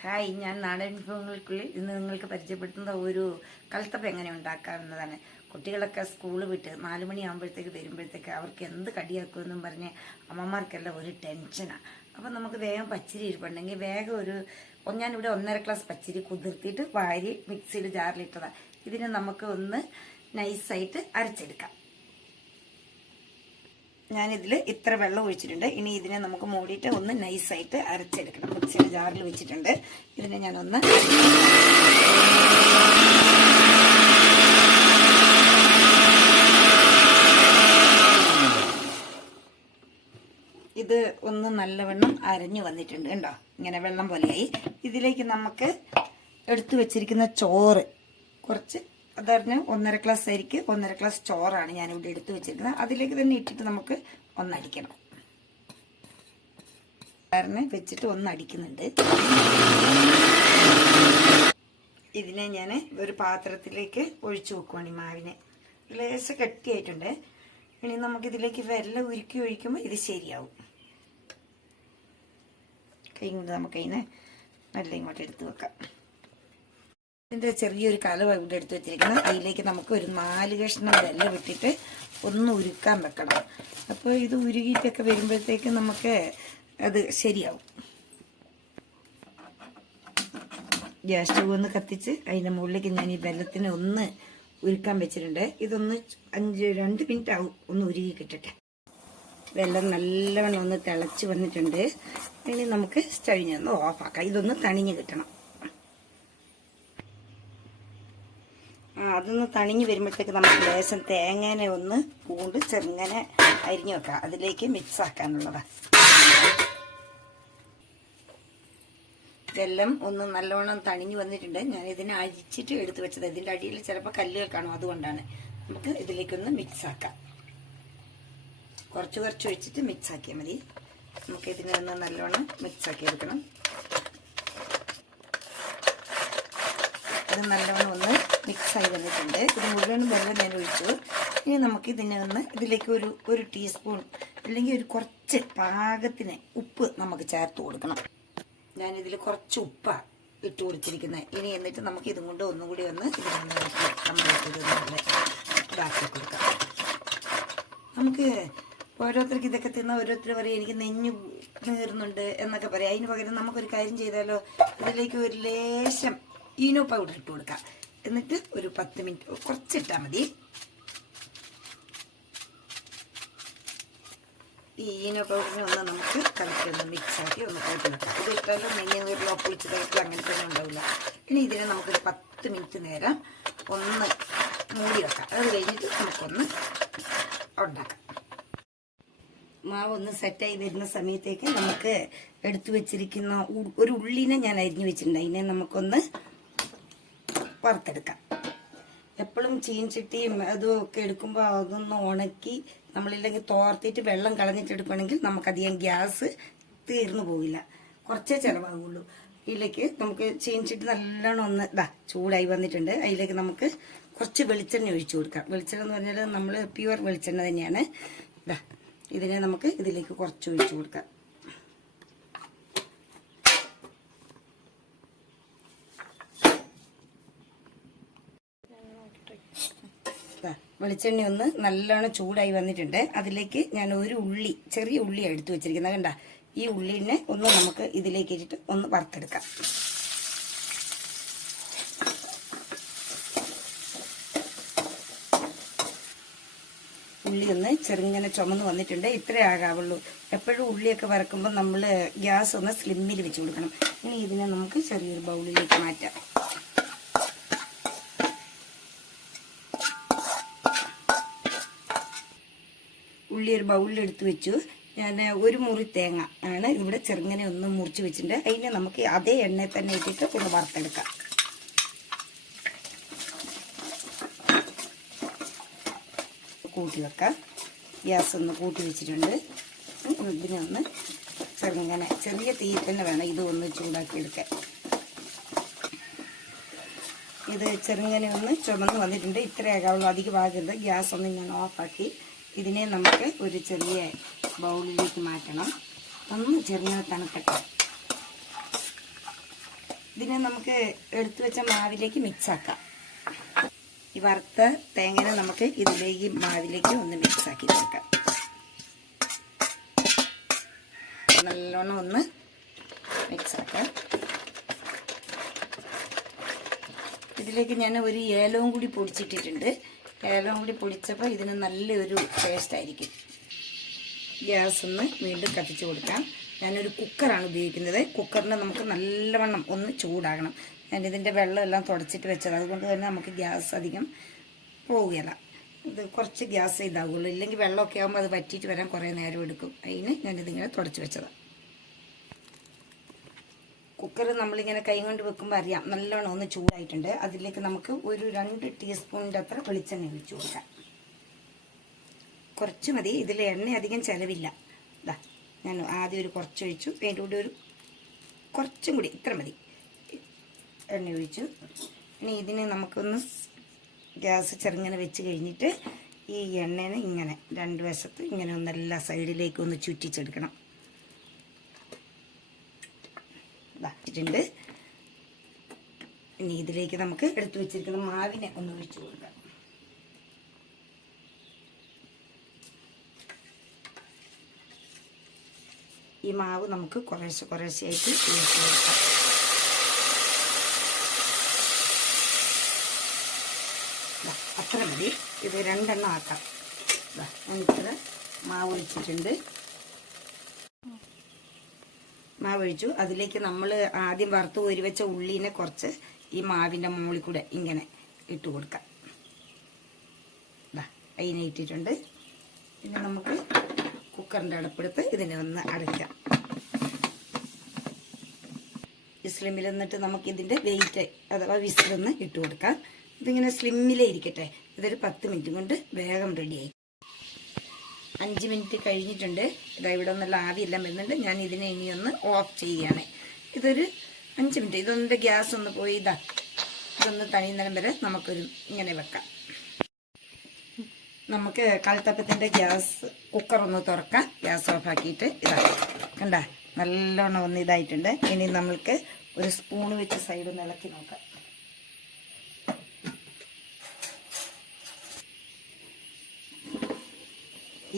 Hi, ഞാൻ നാടൻ വിഭവങ്ങൾക്കുള്ളിൽ ഇന്ന് നിങ്ങൾക്ക് പരിചയപ്പെടുത്തുന്ന ഒരു കൽത്തപ്പം എങ്ങനെ ഉണ്ടാക്കാവുന്നതാണ്. കുട്ടികളൊക്കെ സ്കൂൾ വിട്ട് 4 മണിയാകുമ്പോഴത്തേക്ക് വരുമ്പോഴത്തേക്ക് അവർക്ക് എന്ത് കടിയാക്കുമെന്നും പറഞ്ഞ് അമ്മമാർക്കെല്ലാം ഒരു ടെൻഷനാണ്. അപ്പം നമുക്ക് വേഗം പച്ചരി ഇരിപ്പുണ്ടെങ്കിൽ വേഗം ഞാനിവിടെ 1.5 ഗ്ലാസ് പച്ചരി കുതിർത്തിയിട്ട് വാരി മിക്സിയിൽ ജാറിലിട്ടതാണ്. ഇതിനെ നമുക്ക് ഒന്ന് നൈസായിട്ട് അരച്ചെടുക്കാം. ഞാനിതിൽ ഇത്ര വെള്ളം ഒഴിച്ചിട്ടുണ്ട്. ഇനി ഇതിനെ നമുക്ക് മൂടിയിട്ട് ഒന്ന് നൈസായിട്ട് അരച്ചെടുക്കണം. മിക്സിയുടെ ജാറിൽ വെച്ചിട്ടുണ്ട്. ഇതിനെ ഞാനൊന്ന് ഇത് ഒന്ന് നല്ലവണ്ണം അരഞ്ഞു വന്നിട്ടുണ്ട്. കണ്ടോ, ഇങ്ങനെ വെള്ളം പോലെയായി. ഇതിലേക്ക് നമുക്ക് എടുത്തു വെച്ചിരിക്കുന്ന ചോറ് കുറച്ച്, അതറിഞ്ഞ് 1.5 ഗ്ലാസ് അരിക്ക് 1.5 ഗ്ലാസ് ചോറാണ് ഞാനിവിടെ എടുത്തു വെച്ചിരിക്കുന്നത്. അതിലേക്ക് തന്നെ ഇട്ടിട്ട് നമുക്ക് ഒന്നടിക്കണം. കാരണം വെച്ചിട്ട് ഒന്നടിക്കുന്നുണ്ട്. ഇതിനെ ഞാൻ ഒരു പാത്രത്തിലേക്ക് ഒഴിച്ചു വെക്കുവാണ്. ഈ മാവിനെ ലേശം കട്ടിയായിട്ടുണ്ട്. ഇനി നമുക്കിതിലേക്ക് വെള്ളം ഉരുക്കി ഒഴിക്കുമ്പോൾ ഇത് ശരിയാവും. കൈ കൊണ്ട് നമുക്ക് അതിനെ നല്ല ഇങ്ങോട്ട് എടുത്ത് വെക്കാം. ഇതിൻ്റെ ചെറിയൊരു കലവ ഇവിടെ എടുത്ത് വെച്ചിരിക്കുന്നത്. അതിലേക്ക് നമുക്ക് ഒരു 4 കഷ്ണം വെള്ളം ഇട്ടിട്ട് ഒന്ന് ഉരുക്കാൻ വെക്കണം. അപ്പോൾ ഇത് ഉരുകിയിട്ടൊക്കെ വരുമ്പോഴത്തേക്ക് നമുക്ക് അത് ശരിയാവും. ഗ്യാസ് സ്റ്റവ് ഒന്ന് കത്തിച്ച് അതിൻ്റെ മുകളിലേക്ക് ഞാൻ ഈ വെള്ളത്തിന് ഒന്ന് ഉരുക്കാൻ വെച്ചിട്ടുണ്ട്. ഇതൊന്ന് 2 മിനിറ്റ് ആവും ഒന്ന് ഉരുകി കിട്ടട്ടെ. വെള്ളം നല്ലവണ്ണം ഒന്ന് തിളച്ച് വന്നിട്ടുണ്ട്. ഇനി നമുക്ക് സ്റ്റവിനെ ഒന്ന് ഓഫാക്കാം. ഇതൊന്ന് തണിഞ്ഞ് കിട്ടണം. അതൊന്ന് തണിഞ്ഞ് വരുമ്പോഴത്തേക്ക് നമുക്ക് ലേശം തേങ്ങേനെ ഒന്ന് പൂണ്ട് ചെറുങ്ങനെ അരിഞ്ഞു വെക്കാം. അതിലേക്ക് മിക്സ് ആക്കാനുള്ളതാണ്. വെള്ളം ഒന്ന് നല്ലോണം തണിഞ്ഞ് വന്നിട്ടുണ്ട്. ഞാൻ ഇതിനെ അഴിച്ചിട്ട് എടുത്ത് വെച്ചത്. ഇതിൻ്റെ അടിയിൽ ചിലപ്പോൾ കല്ലുകൾ കാണും, അതുകൊണ്ടാണ്. നമുക്ക് ഇതിലേക്കൊന്ന് മിക്സ് ആക്കാം. കുറച്ച് കുറച്ച് ഒഴിച്ചിട്ട് മിക്സ് ആക്കിയാൽ മതി. നമുക്ക് ഇതിനെ ഒന്ന് നല്ലോണം മിക്സ് ആക്കി എടുക്കണം. ഇത് നല്ലോണം ഒന്ന് മിക്സായി വന്നിട്ടുണ്ട്. ഇത് മുഴുവൻ വെള്ളം ഞാൻ ഒഴിച്ചു. ഇനി നമുക്ക് ഇതിനെ ഒന്ന് ഇതിലേക്ക് ഒരു ടീസ്പൂൺ അല്ലെങ്കിൽ ഒരു കുറച്ച് പാകത്തിന് ഉപ്പ് നമുക്ക് ചേർത്ത് കൊടുക്കണം. ഞാനിതിൽ കുറച്ച് ഉപ്പാണ് ഇട്ട് കൊടുത്തിരിക്കുന്നത്. ഇനി എന്നിട്ട് നമുക്ക് ഇതും കൊണ്ട് ഒന്നുകൂടി ഒന്ന് ഇതാക്കി കൊടുക്കാം. നമുക്ക് ഓരോരുത്തർക്ക് ഇതൊക്കെ തിന്നാൽ ഓരോരുത്തർ പറയും എനിക്ക് നെഞ്ഞു നീറുന്നുണ്ട് എന്നൊക്കെ പറയാം. അതിന് പകരം നമുക്കൊരു കാര്യം ചെയ്താലോ, ഇതിലേക്ക് ഒരു ലേശം ഈനോ പൗഡർ ഇട്ട് കൊടുക്കാം. എന്നിട്ട് ഒരു 10 മിനിറ്റ് കുറച്ചിട്ടാൽ മതി. ഈ ഈനോ പൗഡറിനെ ഒന്ന് നമുക്ക് കലക്കി ഒന്ന് മിക്സാക്കി ഒന്ന് കൂട്ടി വെക്കാം. ഇത് ഇട്ടാലും നെഞ്ഞ് നീറിലോ പുളിച്ചതായിട്ടുള്ള അങ്ങനത്തെ ഒന്നും ഉണ്ടാവില്ല. ഇനി ഇതിനെ നമുക്കൊരു 10 മിനിറ്റ് നേരം ഒന്ന് മൂടി വെക്കാം. അത് കഴിഞ്ഞിട്ട് നമുക്കൊന്ന് ഉണ്ടാക്കാം. മാവ് ഒന്ന് സെറ്റായി വരുന്ന സമയത്തേക്ക് നമുക്ക് എടുത്തു വെച്ചിരിക്കുന്ന ഒരു ഉള്ളിനെ ഞാൻ അരിഞ്ഞു വെച്ചിട്ടുണ്ട്. അതിനെ നമുക്കൊന്ന് വറുത്തെടുക്കാം. എപ്പോഴും ചീൻചട്ടിയും അതും ഒക്കെ എടുക്കുമ്പോൾ അതൊന്ന് ഉണക്കി നമ്മളില്ലെങ്കിൽ തോർത്തിട്ട് വെള്ളം കളഞ്ഞിട്ട് എടുക്കുകയാണെങ്കിൽ നമുക്കധികം ഗ്യാസ് തീർന്നു പോവില്ല, കുറച്ചേ ചിലവാകുള്ളൂ. ഇതിലേക്ക് നമുക്ക് ചീൻചട്ടി നല്ലോണം ഒന്ന് ചൂടായി വന്നിട്ടുണ്ട്. അതിലേക്ക് നമുക്ക് കുറച്ച് വെളിച്ചെണ്ണ ഒഴിച്ചു കൊടുക്കാം. വെളിച്ചെണ്ണ എന്ന് പറഞ്ഞാൽ നമ്മൾ പ്യുവർ വെളിച്ചെണ്ണ തന്നെയാണ്. ഇതിനെ നമുക്ക് ഇതിലേക്ക് കുറച്ച് ഒഴിച്ചു കൊടുക്കാം. വെളിച്ചെണ്ണ ഒന്ന് നല്ലോണം ചൂടായി വന്നിട്ടുണ്ട്. അതിലേക്ക് ഞാൻ ചെറിയ ഉള്ളി എടുത്തു വെച്ചിരിക്കുന്നത്. കണ്ട, ഈ ഉള്ളിനെ ഒന്ന് നമുക്ക് ഇതിലേക്ക് ഇട്ടിട്ട് ഒന്ന് വറുത്തെടുക്കാം. ഉള്ളി ഒന്ന് ചെറുങ്ങനെ ചുമന്ന് വന്നിട്ടുണ്ട്. ഇത്രേ ആകാവുള്ളൂ. എപ്പോഴും ഉള്ളിയൊക്കെ വറക്കുമ്പോൾ നമ്മൾ ഗ്യാസ് ഒന്ന് സ്ലിമ്മിൽ വെച്ച് കൊടുക്കണം. ഇനി ഇതിനെ നമുക്ക് ചെറിയൊരു ബൗളിലേക്ക് മാറ്റാം. ഉള്ളി ഒരു ബൗളിൽ എടുത്ത് വെച്ചു. ഞാൻ ഒരു മുറി തേങ്ങ ആണ് ഇവിടെ ചെറുങ്ങനെ ഒന്ന് മുറിച്ച് വെച്ചിട്ടുണ്ട്. അതിനെ നമുക്ക് അതേ എണ്ണയിൽ തന്നെ ഇട്ടിട്ട് ഒന്ന് വറുത്തെടുക്കാം. കൂട്ടി വെക്കാം. ഗ്യാസ് ഒന്ന് കൂട്ടി വെച്ചിട്ടുണ്ട്. ഇതിനെ ഒന്ന് ചെറിയ തീയിൽ തന്നെ വേണം ഇത് ഒന്ന് ചൂടാക്കി എടുക്കാൻ. ഇത് ചെറുങ്ങനെ ഒന്ന് ചുമന്ന് വന്നിട്ടുണ്ട്. ഇത്രയാകാവുള്ളൂ, അധികം ആകരുത്. ഗ്യാസ് ഒന്ന് ഞാൻ ഓഫാക്കി ഇതിനെ നമുക്ക് ഒരു ചെറിയ ബൗളിലേക്ക് മാറ്റണം. ഒന്ന് ചെറുങ്ങനെ തണുക്കട്ടെ. ഇതിനെ നമുക്ക് എടുത്തു വെച്ച മാവിലേക്ക് മിക്സ് ആക്കാം. ഈ വറുത്ത തേങ്ങനെ നമുക്ക് ഇതിലേക്ക് മാവിലേക്ക് ഒന്ന് മിക്സ് ആക്കി വെക്കാം. നല്ലോണം ഒന്ന് മിക്സ് ആക്കാം. ഇതിലേക്ക് ഞാൻ ഒരു ഏലവും കൂടി പൊടിച്ചിട്ടിട്ടുണ്ട്. ഏലവും കൂടി പൊടിച്ചപ്പോൾ ഇതിന് നല്ലൊരു ടേസ്റ്റ് ആയിരിക്കും. ഗ്യാസ് ഒന്ന് വീണ്ടും കത്തിച്ച് കൊടുക്കാം. ഞാനൊരു കുക്കറാണ് ഉപയോഗിക്കുന്നത്. കുക്കറിന് നമുക്ക് നല്ലവണ്ണം ഒന്ന് ചൂടാകണം. ഞാനിതിൻ്റെ വെള്ളം എല്ലാം തുടച്ചിട്ട് വെച്ചത്, അതുകൊണ്ട് തന്നെ നമുക്ക് ഗ്യാസ് അധികം പോവുകയില്ല. ഇത് കുറച്ച് ഗ്യാസ് ഇതാവുള്ളൂ. ഇല്ലെങ്കിൽ വെള്ളമൊക്കെ ആകുമ്പോൾ അത് വറ്റിയിട്ട് വരാൻ കുറേ നേരം എടുക്കും. അതിന് ഞാനിതിങ്ങനെ തുടച്ച് വെച്ചതാണ്. കുക്കർ നമ്മളിങ്ങനെ കൈ കൊണ്ട് വെക്കുമ്പോൾ അറിയാം നല്ലോണം ഒന്ന് ചൂടായിട്ടുണ്ട്. അതിലേക്ക് നമുക്ക് ഒരു 2 ടീസ്പൂണിൻ്റെ അത്ര വെളിച്ചെണ്ണ ഒഴിച്ചു കൊടുക്കാം. കുറച്ച് മതി, ഇതിൽ എണ്ണ അധികം ചിലവില്ല. ഇതാ ഞാൻ ആദ്യം ഒരു കുറച്ച് ഒഴിച്ചു, അതിൻ്റെ കൂടെ ഒരു കുറച്ചും കൂടി ഇത്ര മതി എണ്ണ ഒഴിച്ചു. ഇനി ഇതിന് നമുക്കൊന്ന് ഗ്യാസ് ചെറുങ്ങനെ വെച്ച് കഴിഞ്ഞിട്ട് ഈ എണ്ണേനെ ഇങ്ങനെ 2 വശത്ത് ഇങ്ങനെ ഒന്ന് എല്ലാ സൈഡിലേക്കും ഒന്ന് ചുറ്റിച്ചെടുക്കണം. ഇതായിട്ടുണ്ട്. ഇനി ഇതിലേക്ക് നമുക്ക് എടുത്തു വെച്ചിരിക്കുന്ന മാവിനെ ഒന്ന് ഒഴിച്ചു കൊടുക്കാം. ഈ മാവ് നമുക്ക് കുറേശ്ശെയായിട്ട് ഒഴിച്ചു കൊടുക്കാം. അത്ര മതി. ഇത് 2 എണ്ണം ആക്കാം. ഞാനിത്ര മാവ് ഒഴിച്ചിട്ടുണ്ട്. മാവ് ഒഴിച്ചു. അതിലേക്ക് നമ്മൾ ആദ്യം വറുത്ത് കോരി വെച്ച ഉള്ളിനെ കുറച്ച് ഈ മാവിൻ്റെ മുകളിൽ കൂടെ ഇങ്ങനെ ഇട്ട് കൊടുക്കാം. അതിനെ ഇട്ടിട്ടുണ്ട്. പിന്നെ നമുക്ക് കുക്കറിൻ്റെ അടപ്പെടുത്ത് ഇതിനെ ഒന്ന് അടയ്ക്കാം. സ്ലിമ്മിൽ നിന്നിട്ട് നമുക്കിതിൻ്റെ വെയിറ്റ് അഥവാ വിസിലൊന്ന് ഇട്ട് കൊടുക്കാം. ഇതിങ്ങനെ സ്ലിമ്മിലേ ഇരിക്കട്ടെ. ഇതൊരു 10 മിനിറ്റ് കൊണ്ട് വേഗം റെഡിയായി. 5 മിനിറ്റ് കഴിഞ്ഞിട്ടുണ്ട്. ഇതാ ഇവിടെ ഒന്നുള്ള ആവിയെല്ലാം വരുന്നുണ്ട്. ഞാൻ ഇതിനെ ഇനിയൊന്ന് ഓഫ് ചെയ്യുകയാണ്. ഇതൊരു 5 മിനിറ്റ് ഇതൊന്നിൻ്റെ ഗ്യാസ് ഒന്ന് പോയി ഇതൊന്ന് തണിയുന്നേരം വരെ നമുക്കൊരു ഇങ്ങനെ വെക്കാം. നമുക്ക് കൽത്തപ്പത്തിൻ്റെ കുക്കർ ഒന്ന് തുറക്കാം. ഗ്യാസ് ഓഫാക്കിയിട്ട് കണ്ട നല്ലോണം ഒന്ന് ഇതായിട്ടുണ്ട്. ഇനി നമ്മൾക്ക് ഒരു സ്പൂണ് വെച്ച് സൈഡ് ഒന്ന് ഇളക്കി നോക്കാം.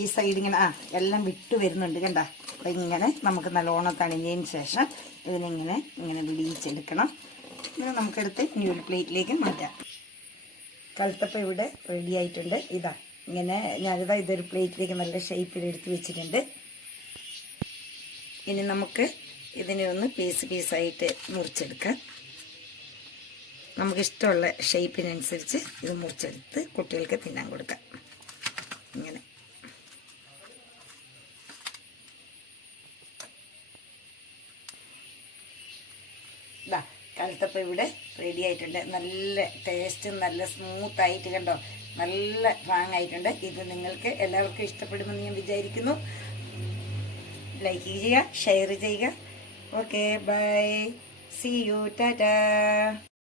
ഈ സൈഡ് ഇങ്ങനെ എല്ലാം വിട്ടു വരുന്നുണ്ട് കണ്ട. അപ്പം ഇങ്ങനെ നമുക്ക് നല്ലോണം തണിഞ്ഞതിന് ശേഷം ഇങ്ങനെ വിടിയിച്ചെടുക്കണം. ഇത് നമുക്കെടുത്ത് ഇനി ഒരു പ്ലേറ്റിലേക്ക് മാറ്റാം. കൽത്തപ്പം ഇവിടെ റെഡി ആയിട്ടുണ്ട്. ഞാനിതാ ഇതൊരു പ്ലേറ്റിലേക്ക് നല്ല ഷേപ്പിൽ എടുത്ത് വെച്ചിട്ടുണ്ട്. ഇനി നമുക്ക് ഇതിനെ ഒന്ന് പീസായിട്ട് മുറിച്ചെടുക്കാം. നമുക്കിഷ്ടമുള്ള ഷേപ്പിനനുസരിച്ച് ഇത് മുറിച്ചെടുത്ത് കുട്ടികൾക്ക് തിന്നാൻ കൊടുക്കാം. ഇങ്ങനെ കൽത്തപ്പം ഇവിടെ റെഡി ആയിട്ടുണ്ട്. നല്ല ടേസ്റ്റും നല്ല സ്മൂത്തായിട്ട് കണ്ടോ, നല്ല പാങ്ങായിട്ടുണ്ട്. ഇത് നിങ്ങൾക്ക് എല്ലാവർക്കും ഇഷ്ടപ്പെടുമെന്ന് ഞാൻ വിചാരിക്കുന്നു. ലൈക്ക് ചെയ്യുക, ഷെയർ ചെയ്യുക. Okay, bye, see you, Tata.